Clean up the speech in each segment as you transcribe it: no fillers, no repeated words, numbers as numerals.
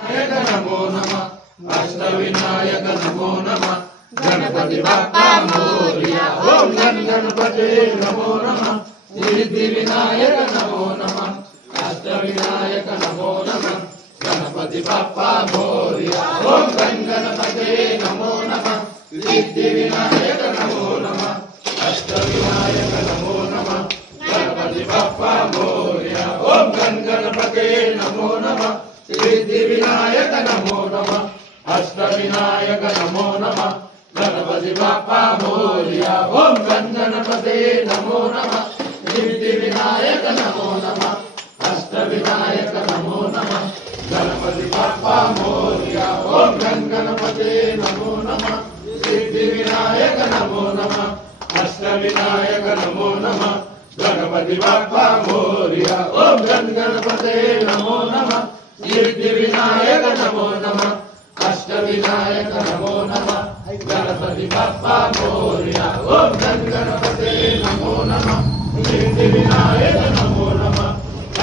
नमो नमः अष्टविनायक नमो नमः गणपति बाप्पा मोरया। ओम गणपते नमो नमः सिद्धि विनायक नमो नमः अष्टविनायक नमो नमः गणपति बाप्पा मोरया। ओम गणपते नमो नमः सिद्धि विनायक नमो नमः अष्टविनायक नमो नमः गणपति बाप्पा मोरया। ओम गणपते नमो नमः सिद्धि विनायक नमो नमः अष्टविनायक नमो नमः गणपति बाप्पा मोरया। ओम गणपते नमो नमः सिद्धि विनायक नमो नमः अष्टविनायक नमो नमः गणपति बाप्पा मोरया। ओम गणपते नमो नमः सिद्धि विनायक नमो नमः अष्टविनायक नमो नमः गणपति बाप्पा मोरया। ओम गणपते नमो नमः सिद्धि विनायक नमो नमः अष्टविनायक नमो नमः गणपति बाप्पा मोरया। ओम गणपते नमो नमः सिद्धि विनायक नमो नमः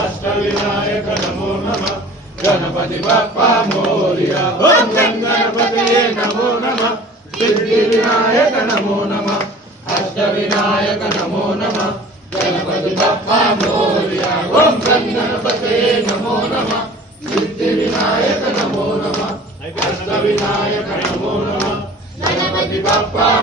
अष्टविनायक नमो नमः गणपति बाप्पा मोरया। ओम गणपते नमो नमः सिद्धि विनायक नमो नमः अष्टविनायक नमो नमः गणपति बाप्पा मोरया। ओम गणपते नमो नमः सिद्धि विनायक नमो नमः अष्टविनायक नमो नमः गणपति बाप्पा